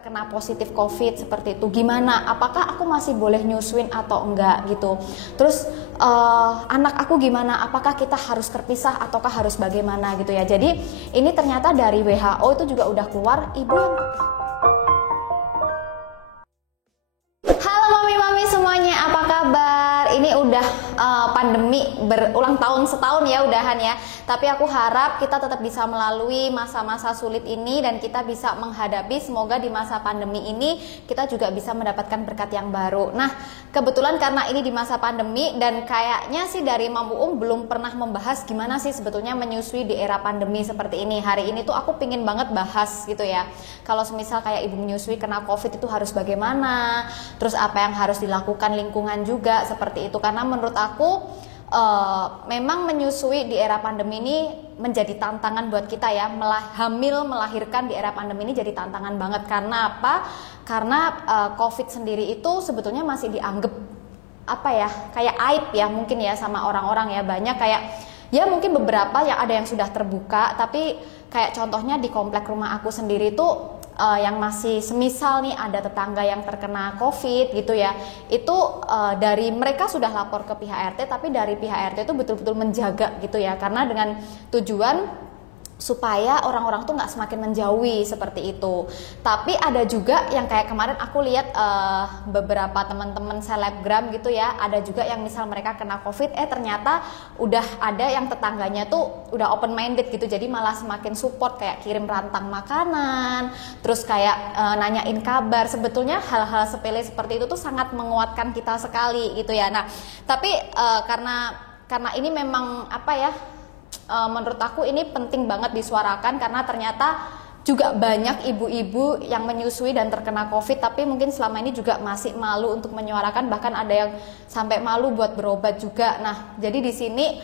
terkena positif COVID seperti itu, gimana? Apakah aku masih boleh nyusuin atau enggak gitu? Terus anak aku gimana? Apakah kita harus terpisah ataukah harus bagaimana gitu ya? Jadi ini ternyata dari WHO itu juga udah keluar ibu yang... Halo mami-mami semuanya, apa kabar? Ini udah pandemi berulang tahun setahun ya udahan ya. Tapi aku harap kita tetap bisa melalui masa-masa sulit ini dan kita bisa menghadapi, semoga di masa pandemi ini kita juga bisa mendapatkan berkat yang baru. Nah, kebetulan karena ini di masa pandemi dan kayaknya sih dari Mam Uung belum pernah membahas gimana sih sebetulnya menyusui di era pandemi seperti ini. Hari ini tuh aku pingin banget bahas gitu ya. Kalau semisal kayak ibu menyusui kena COVID itu harus bagaimana, terus apa yang harus dilakukan lingkungan juga seperti itu. Karena menurut aku memang menyusui di era pandemi ini menjadi tantangan buat kita ya. Melahirkan di era pandemi ini jadi tantangan banget. Karena apa? Karena COVID sendiri itu sebetulnya masih dianggap apa ya, kayak aib ya mungkin ya sama orang-orang ya. Banyak kayak ya mungkin beberapa yang ada yang sudah terbuka, tapi kayak contohnya di komplek rumah aku sendiri tuh yang masih semisal nih ada tetangga yang terkena COVID gitu ya, itu dari mereka sudah lapor ke pihak RT, tapi dari pihak RT itu betul-betul menjaga gitu ya, karena dengan tujuan supaya orang-orang tuh nggak semakin menjauhi seperti itu. Tapi ada juga yang kayak kemarin aku lihat beberapa teman-teman selebgram gitu ya, ada juga yang misal mereka kena COVID, ternyata udah ada yang tetangganya tuh udah open minded gitu, jadi malah semakin support kayak kirim rantang makanan, terus kayak nanyain kabar. Sebetulnya hal-hal sepele seperti itu tuh sangat menguatkan kita sekali gitu ya. Nah, tapi karena ini memang apa ya, menurut aku ini penting banget disuarakan, karena ternyata juga banyak ibu-ibu yang menyusui dan terkena COVID tapi mungkin selama ini juga masih malu untuk menyuarakan, bahkan ada yang sampai malu buat berobat juga. Nah, jadi di sini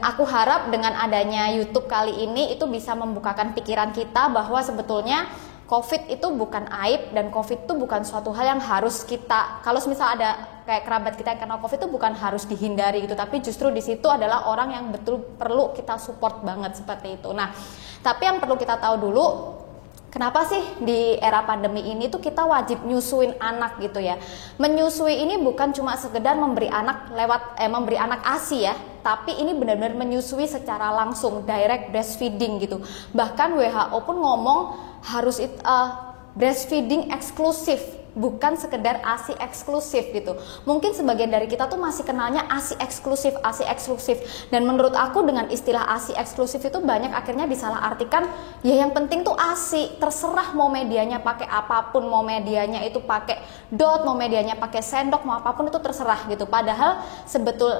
aku harap dengan adanya YouTube kali ini itu bisa membukakan pikiran kita bahwa sebetulnya COVID itu bukan aib dan COVID itu bukan suatu hal yang harus kita, kalau misal ada kayak kerabat kita yang kena COVID itu bukan harus dihindari gitu, tapi justru di situ adalah orang yang betul perlu kita support banget seperti itu. Nah, tapi yang perlu kita tahu dulu, kenapa sih di era pandemi ini tuh kita wajib nyusuin anak gitu ya. Menyusui ini bukan cuma sekedar memberi anak memberi anak ASI ya, tapi ini benar-benar menyusui secara langsung, direct breastfeeding gitu. Bahkan WHO pun ngomong harus breastfeeding eksklusif, bukan sekedar ASI eksklusif gitu. Mungkin sebagian dari kita tuh masih kenalnya ASI eksklusif. Dan menurut aku dengan istilah ASI eksklusif itu banyak akhirnya disalahartikan, ya yang penting tuh ASI, terserah mau medianya pakai apapun, mau medianya itu pakai dot, mau medianya pakai sendok, mau apapun itu terserah gitu. Padahal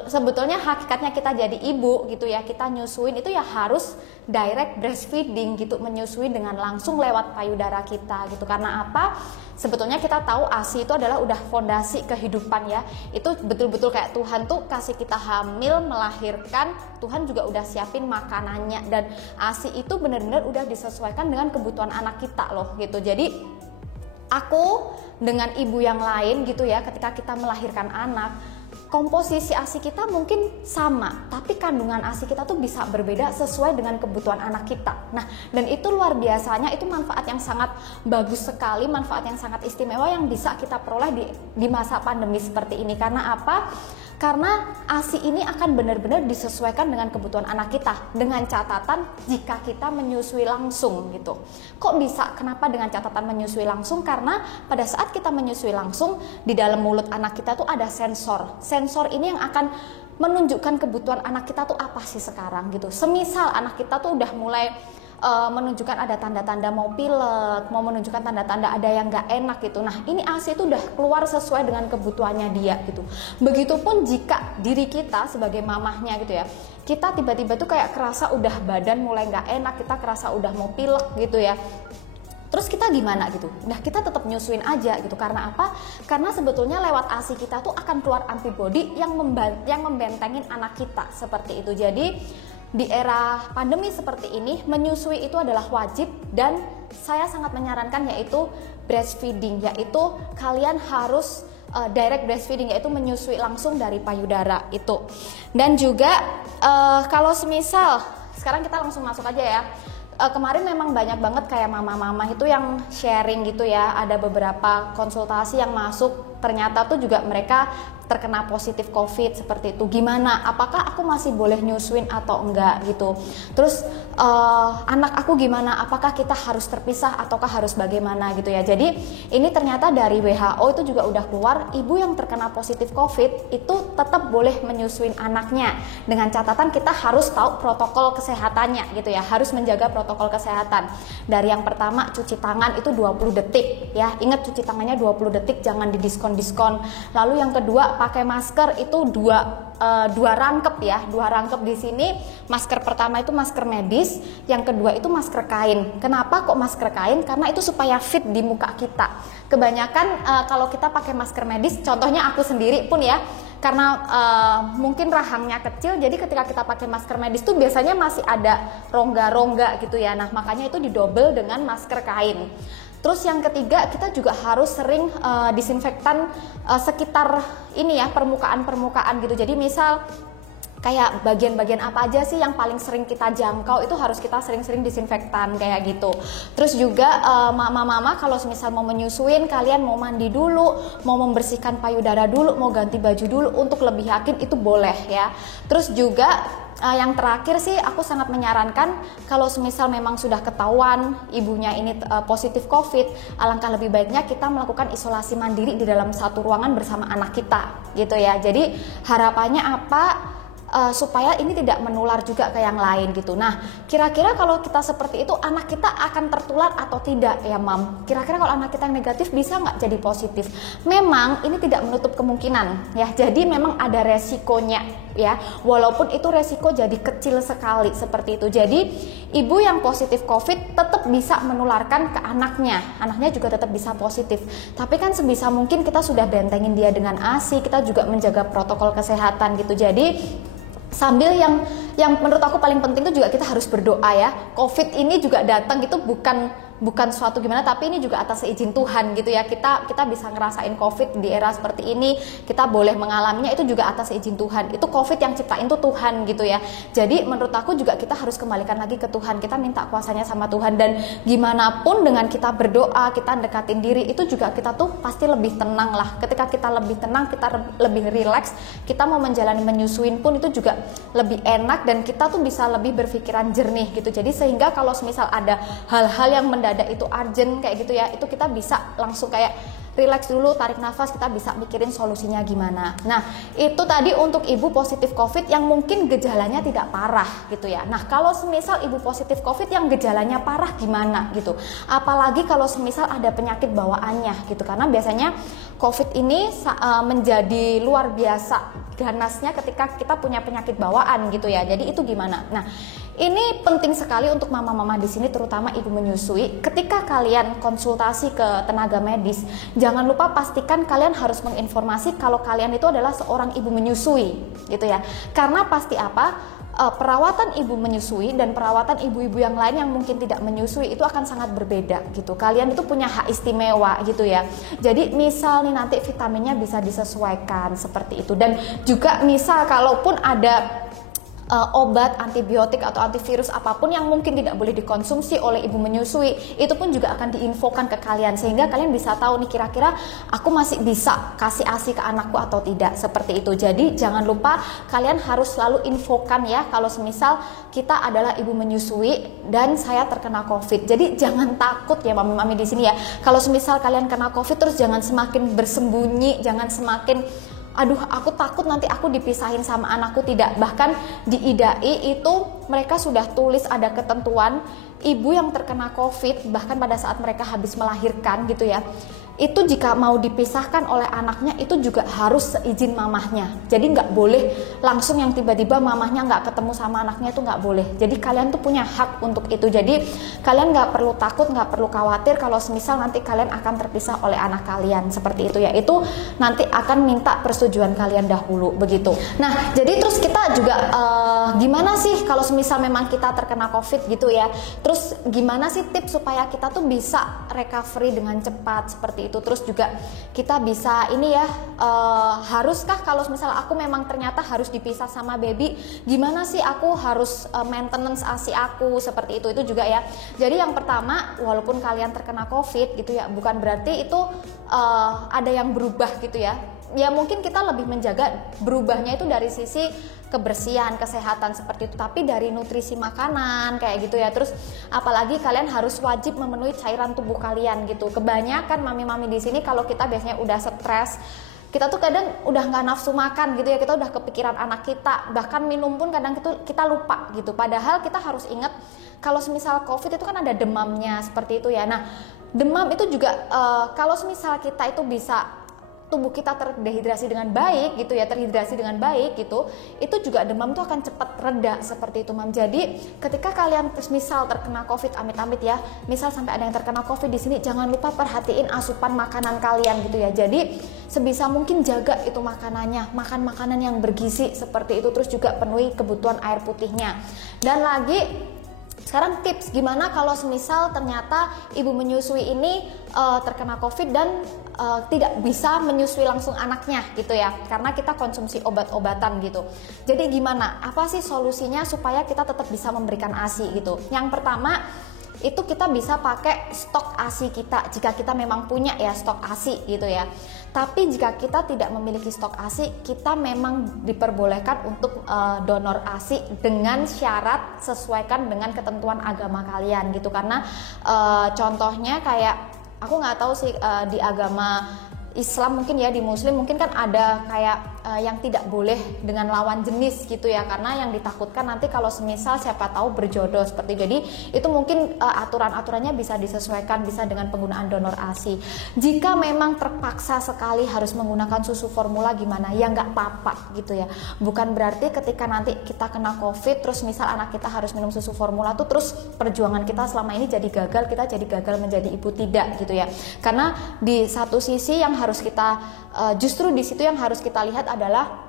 sebetulnya hakikatnya kita jadi ibu gitu ya, kita nyusuin itu ya harus direct breastfeeding gitu, menyusui dengan langsung lewat payudara kita gitu. Karena apa? Sebetulnya kita tahu ASI itu adalah udah fondasi kehidupan ya. Itu betul-betul kayak Tuhan tuh kasih kita hamil, melahirkan, Tuhan juga udah siapin makanannya, dan ASI itu benar-benar udah disesuaikan dengan kebutuhan anak kita loh gitu. Jadi aku dengan ibu yang lain gitu ya, ketika kita melahirkan anak, komposisi ASI kita mungkin sama, tapi kandungan ASI kita tuh bisa berbeda sesuai dengan kebutuhan anak kita. Nah, dan itu luar biasanya, itu manfaat yang sangat bagus sekali, manfaat yang sangat istimewa yang bisa kita peroleh di masa pandemi seperti ini. Karena apa? Karena ASI ini akan benar-benar disesuaikan dengan kebutuhan anak kita, dengan catatan jika kita menyusui langsung gitu. Kok bisa? Kenapa dengan catatan menyusui langsung? Karena pada saat kita menyusui langsung, di dalam mulut anak kita tuh ada sensor. Sensor ini yang akan menunjukkan kebutuhan anak kita tuh apa sih sekarang gitu. Semisal anak kita tuh udah mulai menunjukkan ada tanda-tanda mau pilek, mau menunjukkan tanda-tanda ada yang nggak enak gitu. Nah, ini ASI itu udah keluar sesuai dengan kebutuhannya dia gitu. Begitupun jika diri kita sebagai mamahnya gitu ya, kita tiba-tiba tuh kayak kerasa udah badan mulai nggak enak, kita kerasa udah mau pilek gitu ya. Terus kita gimana gitu? Nah, kita tetap nyusuin aja gitu. Karena apa? Karena sebetulnya lewat ASI kita tuh akan keluar antibodi yang membentengin anak kita seperti itu. Jadi di era pandemi seperti ini, menyusui itu adalah wajib, dan saya sangat menyarankan yaitu breastfeeding, yaitu kalian harus direct breastfeeding, yaitu menyusui langsung dari payudara itu. Dan juga kalau semisal sekarang kita langsung masuk aja ya, kemarin memang banyak banget kayak mama-mama itu yang sharing gitu ya, ada beberapa konsultasi yang masuk ternyata tuh juga mereka terkena positif COVID seperti itu. Gimana? Apakah aku masih boleh nyusuin atau enggak gitu? Terus anak aku gimana? Apakah kita harus terpisah ataukah harus bagaimana gitu ya? Jadi ini ternyata dari WHO itu juga udah keluar, ibu yang terkena positif COVID itu tetap boleh menyusuin anaknya dengan catatan kita harus tahu protokol kesehatannya gitu ya. Harus menjaga protokol kesehatan. Dari yang pertama cuci tangan itu 20 detik ya. Ingat cuci tangannya 20 detik, jangan didiskon-diskon. Lalu yang kedua pakai masker itu dua rangkep ya, dua rangkep di sini. Masker pertama itu masker medis, yang kedua itu masker kain. Kenapa kok masker kain? Karena itu supaya fit di muka kita. Kebanyakan kalau kita pakai masker medis, contohnya aku sendiri pun ya, karena mungkin rahangnya kecil, jadi ketika kita pakai masker medis tuh biasanya masih ada rongga-rongga gitu ya. Nah makanya itu didobel dengan masker kain. Terus yang ketiga, kita juga harus sering disinfektan sekitar ini ya, permukaan-permukaan gitu. Jadi misal kayak bagian-bagian apa aja sih yang paling sering kita jangkau, itu harus kita sering-sering disinfektan kayak gitu. Terus juga mama-mama kalau misal mau menyusuin, kalian mau mandi dulu, mau membersihkan payudara dulu, mau ganti baju dulu untuk lebih yakin, itu boleh ya. Terus juga yang terakhir sih aku sangat menyarankan kalau semisal memang sudah ketahuan ibunya ini positif COVID, alangkah lebih baiknya kita melakukan isolasi mandiri di dalam satu ruangan bersama anak kita gitu ya. Jadi harapannya apa? Supaya ini tidak menular juga ke yang lain gitu. Nah, kira-kira kalau kita seperti itu, anak kita akan tertular atau tidak ya, Mam? Kira-kira kalau anak kita yang negatif bisa nggak jadi positif? Memang ini tidak menutup kemungkinan ya. Jadi memang ada resikonya ya. Walaupun itu resiko jadi kecil sekali seperti itu. Jadi ibu yang positif COVID tetap bisa menularkan ke anaknya. Anaknya juga tetap bisa positif. Tapi kan sebisa mungkin kita sudah bentengin dia dengan ASI, kita juga menjaga protokol kesehatan gitu. Jadi sambil yang menurut aku paling penting itu juga kita harus berdoa ya. COVID ini juga datang itu bukan suatu gimana, tapi ini juga atas izin Tuhan gitu ya. Kita bisa ngerasain COVID di era seperti ini, kita boleh mengalaminya itu juga atas izin Tuhan. Itu COVID yang ciptain itu Tuhan gitu ya. Jadi menurut aku juga kita harus kembalikan lagi ke Tuhan. Kita minta kuasanya sama Tuhan, dan gimana pun dengan kita berdoa, kita dekatin diri, itu juga kita tuh pasti lebih tenang lah. Ketika kita lebih tenang, kita lebih rileks, kita mau menjalani menyusuin pun itu juga lebih enak, dan kita tuh bisa lebih berpikiran jernih gitu. Jadi sehingga kalau misal ada hal-hal yang mendadak itu urgent kayak gitu ya, itu kita bisa langsung kayak relax dulu, tarik nafas, kita bisa mikirin solusinya gimana. Nah, itu tadi untuk ibu positif COVID yang mungkin gejalanya tidak parah gitu ya. Nah, kalau semisal ibu positif COVID yang gejalanya parah gimana gitu. Apalagi kalau semisal ada penyakit bawaannya gitu. Karena biasanya COVID ini menjadi luar biasa ganasnya ketika kita punya penyakit bawaan gitu ya. Jadi itu gimana? Nah, ini penting sekali untuk mama-mama di sini, terutama ibu menyusui. Ketika kalian konsultasi ke tenaga medis, jangan lupa pastikan kalian harus menginformasi kalau kalian itu adalah seorang ibu menyusui, gitu ya. Karena pasti apa? Perawatan ibu menyusui dan perawatan ibu-ibu yang lain yang mungkin tidak menyusui itu akan sangat berbeda gitu. Kalian itu punya hak istimewa gitu ya. Jadi misal nih nanti vitaminnya bisa disesuaikan seperti itu. Dan juga misal kalaupun ada obat antibiotik atau antivirus apapun yang mungkin tidak boleh dikonsumsi oleh ibu menyusui, itu pun juga akan diinfokan ke kalian sehingga kalian bisa tahu nih kira-kira aku masih bisa kasih ASI ke anakku atau tidak, seperti itu. Jadi jangan lupa kalian harus selalu infokan ya kalau semisal kita adalah ibu menyusui dan saya terkena COVID. Jadi jangan takut ya mami-mami di sini ya. Kalau semisal kalian kena COVID terus jangan semakin bersembunyi, jangan semakin aduh aku takut nanti aku dipisahin sama anakku, tidak. Bahkan di IDAI itu mereka sudah tulis ada ketentuan ibu yang terkena COVID bahkan pada saat mereka habis melahirkan gitu ya, itu jika mau dipisahkan oleh anaknya itu juga harus seizin mamahnya. Jadi nggak boleh langsung yang tiba-tiba mamahnya nggak ketemu sama anaknya, itu nggak boleh. Jadi kalian tuh punya hak untuk itu. Jadi kalian nggak perlu takut, nggak perlu khawatir kalau semisal nanti kalian akan terpisah oleh anak kalian seperti itu ya. Itu nanti akan minta persetujuan kalian dahulu begitu. Nah jadi terus kita juga gimana sih kalau semisal memang kita terkena COVID gitu ya, terus gimana sih tips supaya kita tuh bisa recovery dengan cepat seperti itu. Terus juga kita bisa ini ya, haruskah kalau misal aku memang ternyata harus dipisah sama baby, gimana sih aku harus maintenance ASI aku seperti itu juga ya. Jadi yang pertama, walaupun kalian terkena COVID gitu ya, bukan berarti itu ada yang berubah gitu ya. Ya mungkin kita lebih menjaga berubahnya itu dari sisi kebersihan, kesehatan seperti itu, tapi dari nutrisi makanan kayak gitu ya. Terus apalagi kalian harus wajib memenuhi cairan tubuh kalian gitu. Kebanyakan mami-mami di sini kalau kita biasanya udah stres, kita tuh kadang udah nggak nafsu makan gitu ya, kita udah kepikiran anak kita, bahkan minum pun kadang kita lupa gitu. Padahal kita harus ingat kalau semisal COVID itu kan ada demamnya seperti itu ya. Nah demam itu juga kalau semisal kita itu bisa tubuh kita terdehidrasi dengan baik gitu ya, terhidrasi dengan baik gitu, itu juga demam tuh akan cepat reda seperti itu Mam. Jadi ketika kalian misal terkena COVID, amit-amit ya, misal sampai ada yang terkena COVID di sini, jangan lupa perhatiin asupan makanan kalian gitu ya. Jadi sebisa mungkin jaga itu makanannya, makan makanan yang bergizi seperti itu, terus juga penuhi kebutuhan air putihnya. Dan lagi sekarang tips gimana kalau semisal ternyata ibu menyusui ini terkena COVID dan tidak bisa menyusui langsung anaknya gitu ya, karena kita konsumsi obat-obatan gitu. Jadi gimana? Apa sih solusinya supaya kita tetap bisa memberikan ASI gitu? Yang pertama itu kita bisa pakai stok ASI kita jika kita memang punya ya stok ASI gitu ya. Tapi jika kita tidak memiliki stok ASI, kita memang diperbolehkan untuk donor ASI dengan syarat sesuaikan dengan ketentuan agama kalian gitu. Karena contohnya kayak aku nggak tahu sih di agama Islam mungkin ya, di Muslim mungkin kan ada kayak yang tidak boleh dengan lawan jenis gitu ya, karena yang ditakutkan nanti kalau semisal siapa tahu berjodoh seperti itu. Jadi itu mungkin aturan-aturannya bisa disesuaikan, bisa dengan penggunaan donor ASI. Jika memang terpaksa sekali harus menggunakan susu formula gimana ya, nggak apa-apa gitu ya. Bukan berarti ketika nanti kita kena COVID terus misal anak kita harus minum susu formula tuh terus perjuangan kita selama ini jadi gagal, kita jadi gagal menjadi ibu, tidak gitu ya. Karena di satu sisi yang harus kita justru di situ yang harus kita lihat adalah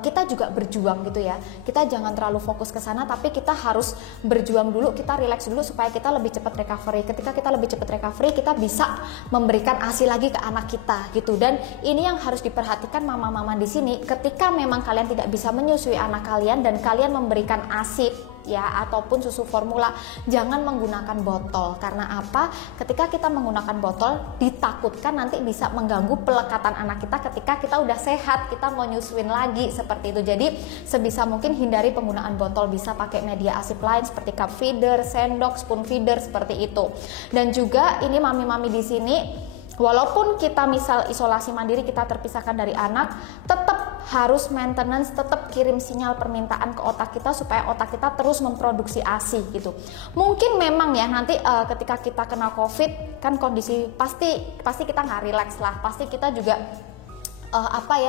kita juga berjuang gitu ya. Kita jangan terlalu fokus ke sana, tapi kita harus berjuang dulu, kita relax dulu supaya kita lebih cepat recovery. Ketika kita lebih cepat recovery, kita bisa memberikan ASI lagi ke anak kita gitu. Dan ini yang harus diperhatikan mama-mama di sini, ketika memang kalian tidak bisa menyusui anak kalian dan kalian memberikan ASI ya ataupun susu formula, jangan menggunakan botol. Karena apa? Ketika kita menggunakan botol ditakutkan nanti bisa mengganggu pelekatan anak kita ketika kita udah sehat, kita mau nyusuin lagi seperti itu. Jadi sebisa mungkin hindari penggunaan botol, bisa pakai media ASI lain seperti cup feeder, sendok, spoon feeder seperti itu. Dan juga ini mami-mami di sini, walaupun kita misal isolasi mandiri, kita terpisahkan dari anak, tetap harus maintenance, tetap kirim sinyal permintaan ke otak kita supaya otak kita terus memproduksi ASI gitu. Mungkin memang ya nanti ketika kita kena COVID kan kondisi pasti kita nggak relax lah, pasti kita juga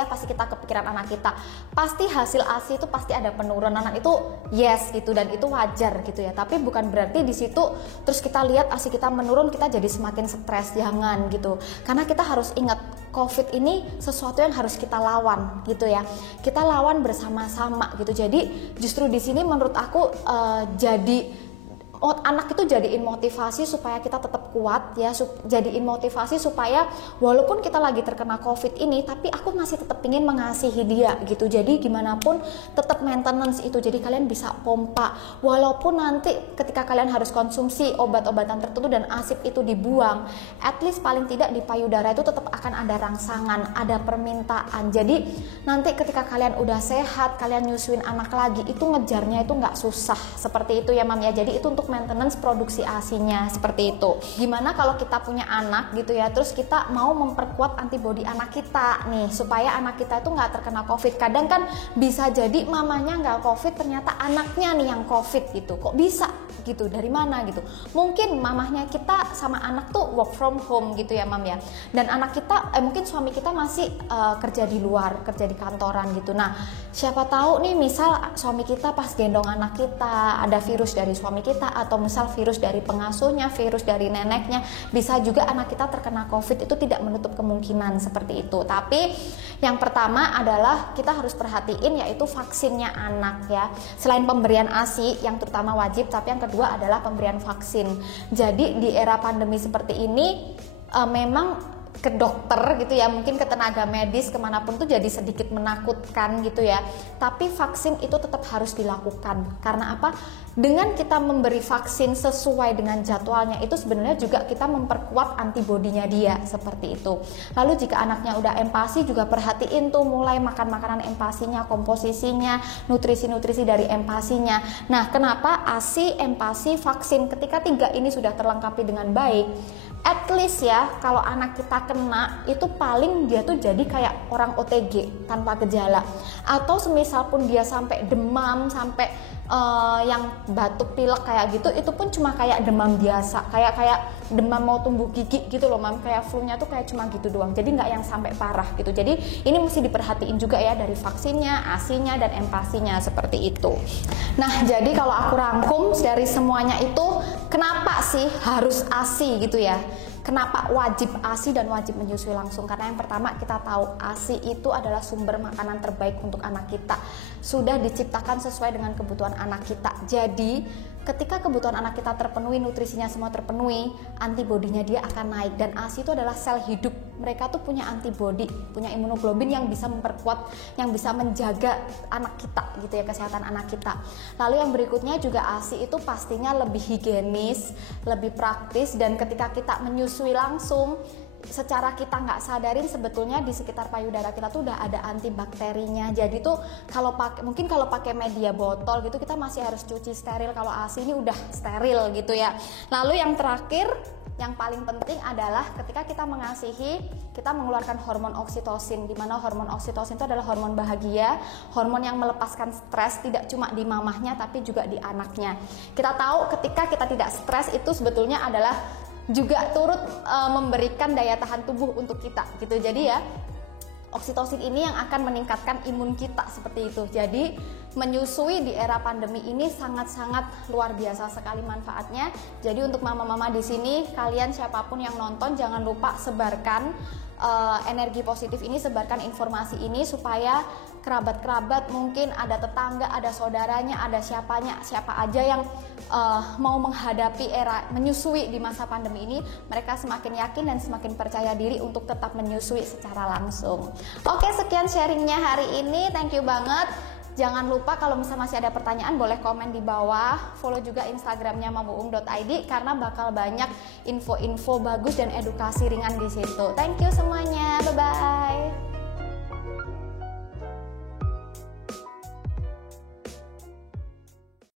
pasti kita kepikiran anak kita, pasti hasil ASI itu pasti ada penurunan, itu yes gitu, dan itu wajar gitu ya. Tapi bukan berarti di situ terus kita lihat ASI kita menurun kita jadi semakin stres, jangan gitu. Karena kita harus ingat COVID ini sesuatu yang harus kita lawan gitu ya. Kita lawan bersama-sama gitu. Jadi justru di sini menurut aku anak itu jadiin motivasi supaya kita tetap kuat ya, jadiin motivasi supaya walaupun kita lagi terkena COVID ini, tapi aku masih tetap ingin mengasihi dia gitu. Jadi gimana pun tetap maintenance itu, jadi kalian bisa pompa walaupun nanti ketika kalian harus konsumsi obat-obatan tertentu dan asip itu dibuang, at least paling tidak di payudara itu tetap akan ada rangsangan, ada permintaan. Jadi nanti ketika kalian udah sehat, kalian nyusuin anak lagi, itu ngejarnya itu nggak susah seperti itu ya Mam ya. Jadi itu untuk maintenance produksi ASI-nya seperti itu. Gimana kalau kita punya anak gitu ya, terus kita mau memperkuat antibodi anak kita nih supaya anak kita itu nggak terkena COVID. Kadang kan bisa jadi mamanya nggak COVID, ternyata anaknya nih yang COVID gitu. Kok bisa? gitu, dari mana gitu. Mungkin mamahnya kita sama anak tuh work from home gitu ya mam ya, dan anak kita mungkin suami kita masih kerja di luar, kerja di kantoran gitu. Nah siapa tahu nih misal suami kita pas gendong anak kita ada virus dari suami kita, atau misal virus dari pengasuhnya, virus dari neneknya, bisa juga anak kita terkena COVID. Itu tidak menutup kemungkinan seperti itu. Tapi yang pertama adalah kita harus perhatiin yaitu vaksinnya anak ya. Selain pemberian ASI yang terutama wajib, tapi yang kedua adalah pemberian vaksin. Jadi di era pandemi seperti ini memang ke dokter gitu ya, mungkin ke tenaga medis kemanapun tuh jadi sedikit menakutkan gitu ya. Tapi vaksin itu tetap harus dilakukan. Karena apa? Dengan kita memberi vaksin sesuai dengan jadwalnya itu sebenarnya juga kita memperkuat antibodinya dia, seperti itu. Lalu jika anaknya udah empasi juga perhatiin tuh mulai makan makanan empasinya, komposisinya, nutrisi-nutrisi dari empasinya. Nah kenapa ASI, empasi, vaksin, ketika 3 ini sudah terlengkapi dengan baik, at least ya kalau anak kita kena itu paling dia tuh jadi kayak orang OTG tanpa gejala, atau semisal pun dia sampai demam, sampai yang batuk pilek kayak gitu, itu pun cuma kayak demam biasa, kayak demam mau tumbuh gigi gitu loh mam, kayak flu-nya tuh kayak cuma gitu doang, jadi nggak yang sampai parah gitu. Jadi ini mesti diperhatiin juga ya dari vaksinnya, ASI-nya, dan empasinya seperti itu. Nah jadi kalau aku rangkum dari semuanya itu, kenapa sih harus ASI gitu ya? Kenapa wajib ASI dan wajib menyusui langsung? Karena yang pertama kita tahu ASI itu adalah sumber makanan terbaik untuk anak kita. Sudah diciptakan sesuai dengan kebutuhan anak kita. Jadi ketika kebutuhan anak kita terpenuhi, nutrisinya semua terpenuhi, antibodinya dia akan naik. Dan ASI itu adalah sel hidup. Mereka tuh punya antibodi, punya imunoglobin yang bisa memperkuat, yang bisa menjaga anak kita gitu ya, kesehatan anak kita. Lalu yang berikutnya juga ASI itu pastinya lebih higienis, lebih praktis, dan ketika kita menyusui langsung, secara kita nggak sadarin sebetulnya di sekitar payudara kita tuh udah ada antibakterinya. Jadi tuh kalau pakai media botol gitu kita masih harus cuci steril. Kalau ASI ini udah steril gitu ya. Lalu yang terakhir, yang paling penting adalah ketika kita mengasihi, kita mengeluarkan hormon oksitosin, di mana hormon oksitosin itu adalah hormon bahagia, hormon yang melepaskan stres tidak cuma di mamahnya tapi juga di anaknya. Kita tahu ketika kita tidak stres itu sebetulnya adalah juga turut memberikan daya tahan tubuh untuk kita gitu. Jadi ya oksitosin ini yang akan meningkatkan imun kita seperti itu. Jadi menyusui di era pandemi ini sangat-sangat luar biasa sekali manfaatnya. Jadi untuk mama-mama di sini, kalian siapapun yang nonton jangan lupa sebarkan energi positif ini, sebarkan informasi ini supaya kerabat-kerabat, mungkin ada tetangga, ada saudaranya, ada siapa aja yang mau menghadapi era menyusui di masa pandemi ini, mereka semakin yakin dan semakin percaya diri untuk tetap menyusui secara langsung. Oke, sekian sharingnya hari ini, thank you banget. Jangan lupa kalau misalnya masih ada pertanyaan boleh komen di bawah. Follow juga Instagramnya mamuung.id karena bakal banyak info-info bagus dan edukasi ringan di situ. Thank you semuanya, bye-bye.